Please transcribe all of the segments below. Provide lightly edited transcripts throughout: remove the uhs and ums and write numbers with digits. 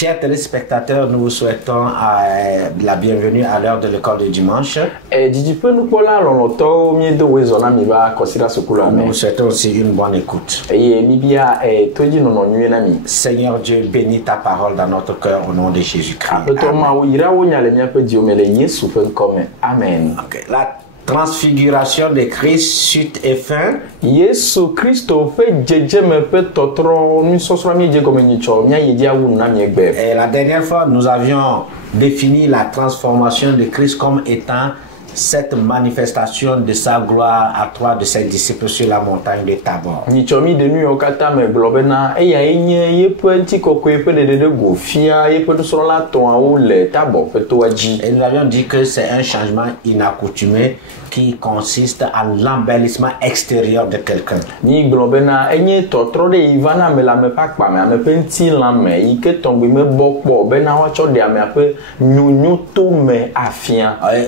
Chers téléspectateurs, nous vous souhaitons la bienvenue à l'heure de l'école de dimanche. Nous vous souhaitons aussi une bonne écoute. Seigneur Dieu, bénis ta parole dans notre cœur au nom de Jésus-Christ. Amen. Okay. La transfiguration de Christ, suite et fin. Et la dernière fois, nous avions défini la transformation de Christ comme étant cette manifestation de sa gloire à trois de ses disciples sur la montagne de Tabor. Et nous avions dit que c'est un changement inaccoutumé qui consiste à l'embellissement extérieur de quelqu'un. Et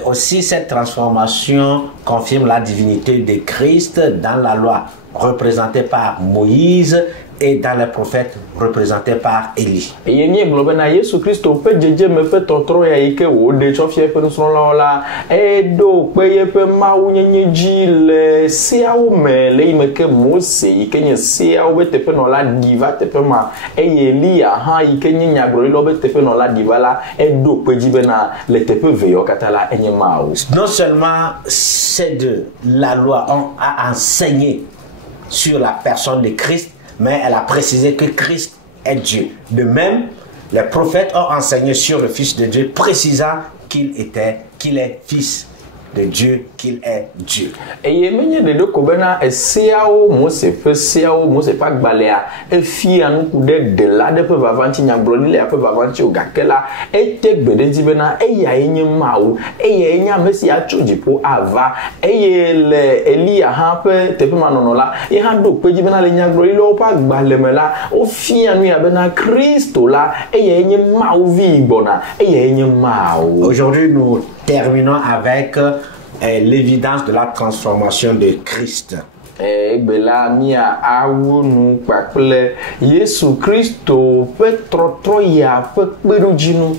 aussi cette transformation confirme la divinité de Christ dans la loi représentée par Moïse et dans les prophètes représentés par Élie. Non seulement c'est de la loi a enseigné sur la personne de Christ, mais elle a précisé que Christ est Dieu. De même, les prophètes ont enseigné sur le Fils de Dieu, précisant qu'il est Fils de Dieu, qu'il est Dieu. Et aujourd'hui, nous terminons avec l'évidence de la transformation de Christ.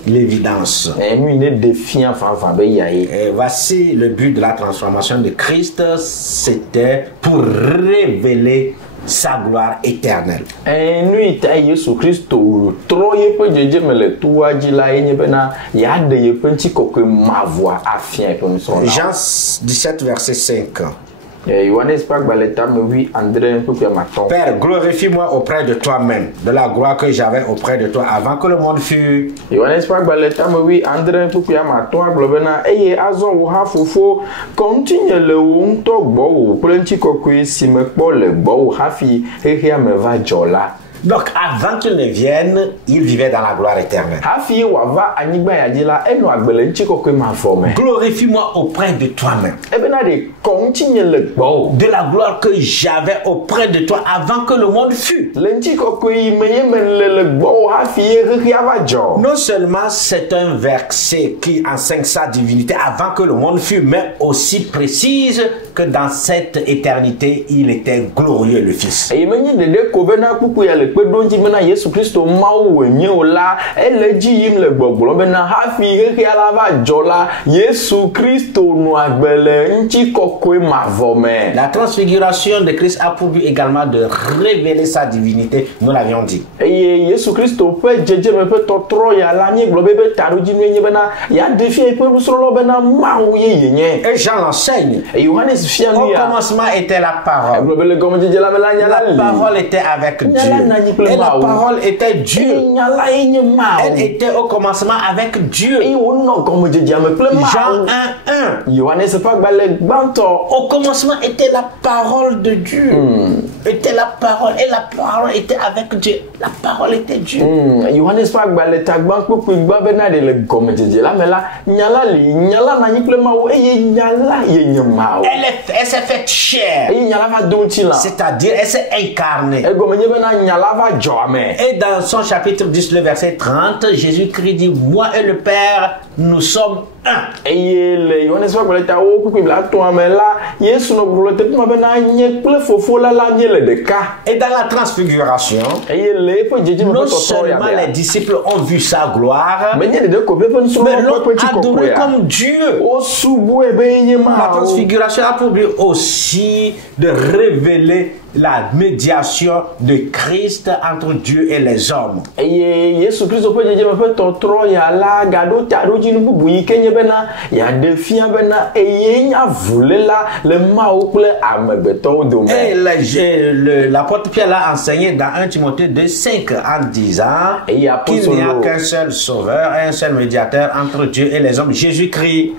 L'évidence. Et voici le but de la transformation de Christ, c'était pour révéler sa gloire éternelle. Jean 17, verset 5. Père, glorifie-moi auprès de toi-même, de la gloire que j'avais auprès de toi avant que le monde fût. Donc, avant qu'il ne vienne, il vivait dans la gloire éternelle. Glorifie-moi auprès de toi-même. De la gloire que j'avais auprès de toi avant que le monde fût. Non seulement c'est un verset qui enseigne sa divinité avant que le monde fût, mais aussi précise que dans cette éternité, il était glorieux, le Fils. La transfiguration de Christ a pour but également de révéler sa divinité, nous l'avions dit. Et Jean l'enseigne. Au commencement était la parole. La parole était avec Dieu. Et la parole était Dieu. Elle était au commencement avec Dieu. Jean 1:1. Au commencement était la parole de Dieu. Était la parole. Et la parole était avec Dieu. La parole était Dieu. Elle s'est faite chair. C'est-à-dire, elle s'est incarnée. Et dans son chapitre 10, le verset 30, Jésus-Christ dit, moi et le Père, nous sommes 1. Et le Yohanes va parler ta o ku la to amela Yesu no gro te ma be na nye ple fofo la nye le de ka. Et dans la transfiguration, non seulement les disciples ont vu sa gloire, mais l'ont adoré comme Dieu. La transfiguration a pour but aussi de révéler la médiation de Christ entre Dieu et les hommes. Et l'apôtre Pierre l'a enseigné dans 1 Timothée 2:5 en disant qu'il n'y a qu'un seul sauveur, un seul médiateur entre Dieu et les hommes, Jésus-Christ. Et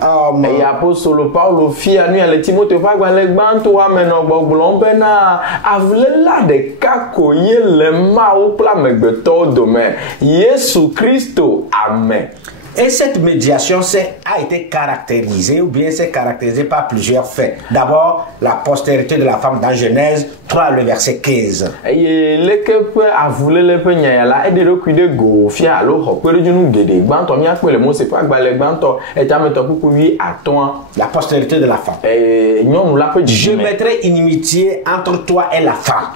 l'apôtre Paul fia nu ale Timothée va gba le gbanto ameno gbogbo bena avlela de kako ye le ma o pla megbeto dome Yesu Christo amen. Et cette médiation a été caractérisée, ou bien c'est caractérisé par plusieurs faits. D'abord, la postérité de la femme dans Genèse 3, le verset 15. Et la postérité de la femme. Je mettrai inimitié entre toi et la femme.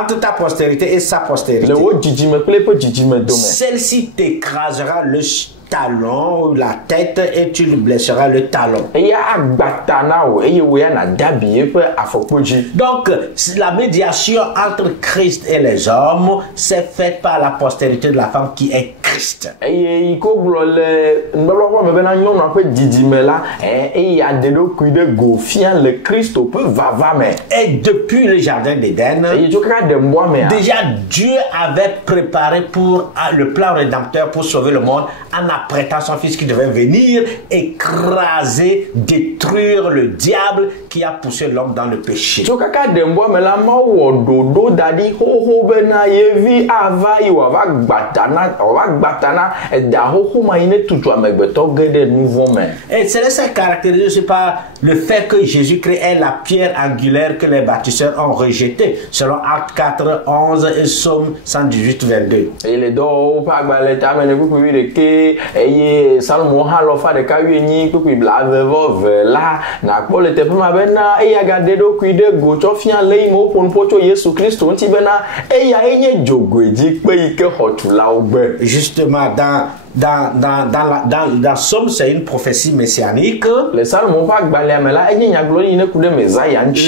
Entre ta postérité et sa postérité. Celle-ci t'écrasera le talon ou la tête et tu lui blesseras le talon. Donc, la médiation entre Christ et les hommes s'est faite par la postérité de la femme qui est Christ. Et depuis le jardin d'Éden, déjà Dieu avait préparé pour le plan rédempteur pour sauver le monde en apprêtant son fils qui devait venir écraser, détruire le diable qui a poussé l'homme dans le péché. Et cela s'est caractérisé aussi par le fait que Jésus-Christ est la pierre angulaire que les bâtisseurs ont rejetée, selon Actes 4, 11 et Psaume 118, 22. Et Salomon halofa de kawenyi kuku blaveve la na kpole te pema bena e ya gade do kuide go chofia lei mo pon pocho Yesu Kristo nti bena e ya enye jogweji pe ike hotula ogbe. Justement dans Somme, c'est une prophétie messianique.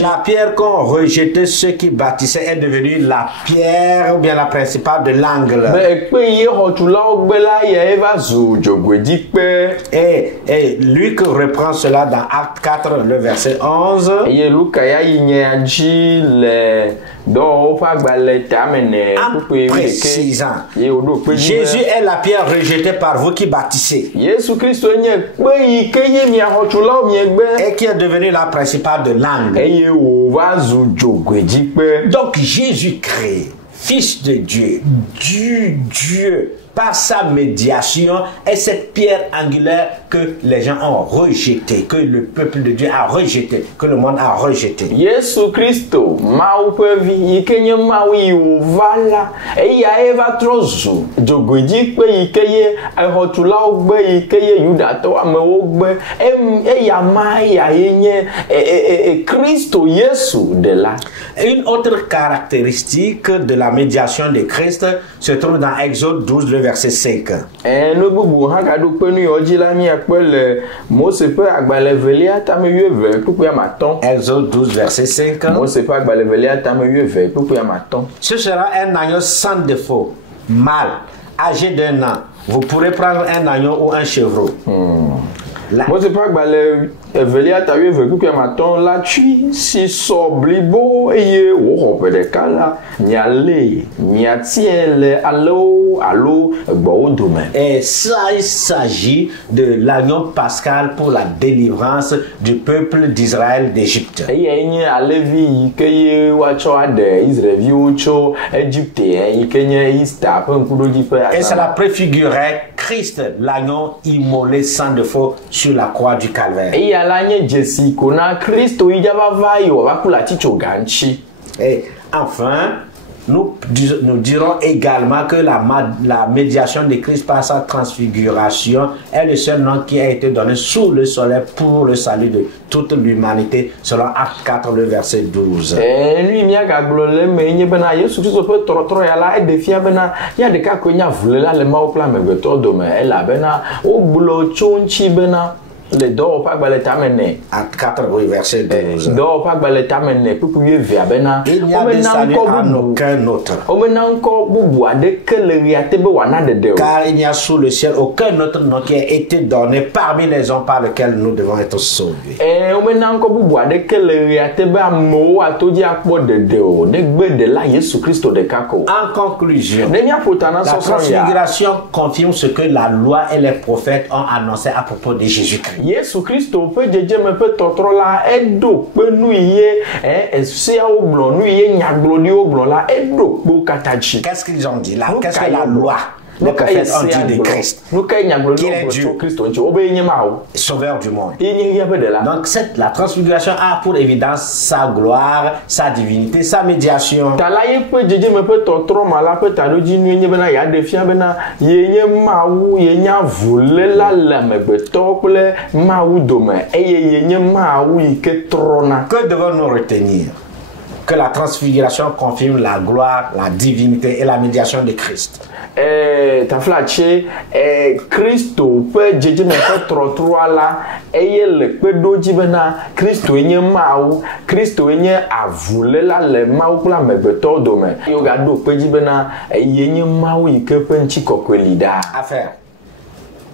La pierre qu'ont rejeté ceux qui bâtissaient est devenue la pierre ou bien la principale de l'angle. Et Luc reprend cela dans Acte 4, le verset 11. En précisant, Jésus est la pierre rejetée par vous qui bâtissez et qui est devenue la principale de l'angle. Donc Jésus-Christ, Fils de Dieu, du Dieu, par sa médiation, est cette pierre angulaire que les gens ont rejetée, que le peuple de Dieu a rejeté, que le monde a rejeté. Yesu Christo, maupevi, ikenye mawi uvala, eya eva trozu, jogoji pe ikeye, ahotula ogbe ikeye yudato ame ogbe, eya ma eya enye, Christo Yesu de là. Une autre caractéristique de la médiation de Christ se trouve dans Exode 12, le verset 5. Exode 12, verset 5. Ce sera un agneau sans défaut, mâle, âgé d'1 an. Vous pourrez prendre un agneau ou un chevreau. Evelia ta yue veku ke maton la tui si soblibo eye wo hope de kala nyale nyatiele allo gbo dome. Et ça il s'agit de l'agneau pascal pour la délivrance du peuple d'Israël d'Égypte. Eye nye alevi keye wacho ade Israeli ocho Égypte kenye Easter pe nkudoji pe. Et cela préfigurait Christ, l'agneau immolé sans défaut sur la croix du Calvaire. Et enfin, nous dirons également que la médiation de Christ par sa transfiguration est le seul nom qui a été donné sous le soleil pour le salut de toute l'humanité, selon Acte 4, le verset 12. Lui, il y a gaglole, mais il y a ben ailleurs, surtout ce peu trop ya là, et des filles ben il y a des cas qu'on y a voulu là, le mot plan, mais le temps de mais elle a ben au boulot chonchi ben le dehors pas balé tamene. Acte 4, oui, verset 12. Dehors pas balé tamene, pour pouvoir vivre ben il n'y a de salut en aucun autre. On maintenant encore boubou à de que le riate be wana de dehors. Car il n'y a sous le ciel aucun autre nom qui a été donné parmi les hommes par lesquels nous devons être sauvés. On maintenant encore boubou à de que le riate be amo à tout dire pour de dehors. Ne gbe de là Jésus Christ de kako. En conclusion, la transfiguration confirme ce que la loi et les prophètes ont annoncé à propos de Jésus-Christ. Yesu Christo peut jeje me peut totrola edo pe nuye esia oblon nuye nyaglodi oblon la edo bo katachi. Qu'est-ce qu'ils ont dit là? Qu'est-ce que la loi? Les prophètes ont dit de Christ. Qu'il est Dieu, sauveur du monde. Donc la transfiguration a pour évidence sa gloire, sa divinité, sa médiation. Que devons-nous retenir? Que la transfiguration confirme la gloire, la divinité et la médiation de Christ. Christo peut jeje me fait trop là et le peut doji bena Christo enye maou Christo enye avule la le maou pour la mebeto dome yo gado peut ji bena enye maou ike peut nchi kokwelida affaire.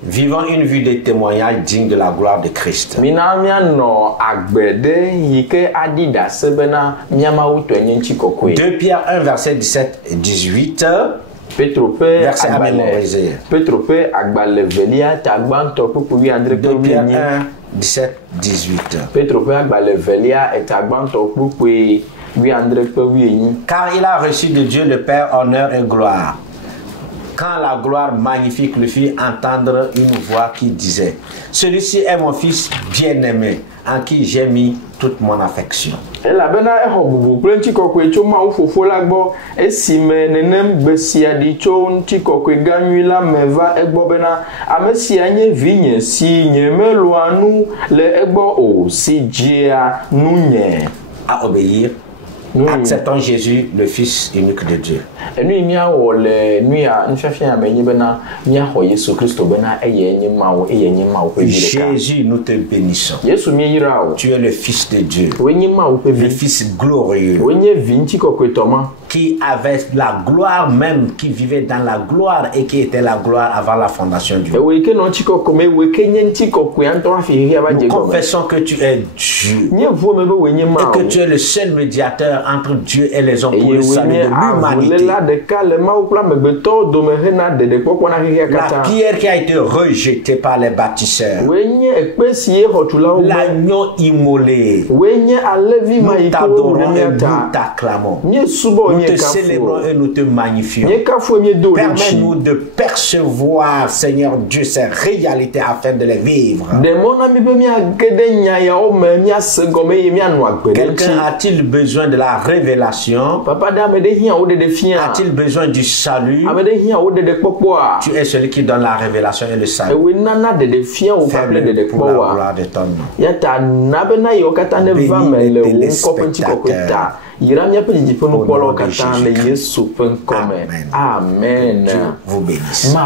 Vivons une vie de témoignage digne de la gloire de Christ. 2 Pierre 1, verset 17 et 18. Verset à mémoriser. 2 Pierre 1, 17, 18. Car il a reçu de Dieu le Père honneur et gloire. Quand la gloire magnifique le fit entendre une voix qui disait: celui-ci est mon fils bien-aimé, en qui j'ai mis toute mon affection. À obéir, acceptons Jésus, le Fils unique de Dieu. Jésus, nous te bénissons. Tu es le Fils de Dieu, le Fils glorieux, qui avait la gloire même, qui vivait dans la gloire et qui était la gloire avant la fondation du monde. Nous confessons que tu es Dieu et que tu es le seul médiateur entre Dieu et les hommes pour le salut de l'humanité. La pierre qui a été rejetée par les bâtisseurs, l'agneau immolé, nous t'adorons et nous t'acclamons. Nous te célébrons et nous te magnifions. Permets-nous de percevoir, Seigneur Dieu, ces réalités afin de les vivre. Quelqu'un a-t-il besoin de la révélation? A-t-il besoin du salut? Tu es celui qui donne la révélation et le salut. Fais-le pour la gloire de ton nom. Bénis les téléspectateurs. Amen. Dieu vous bénisse.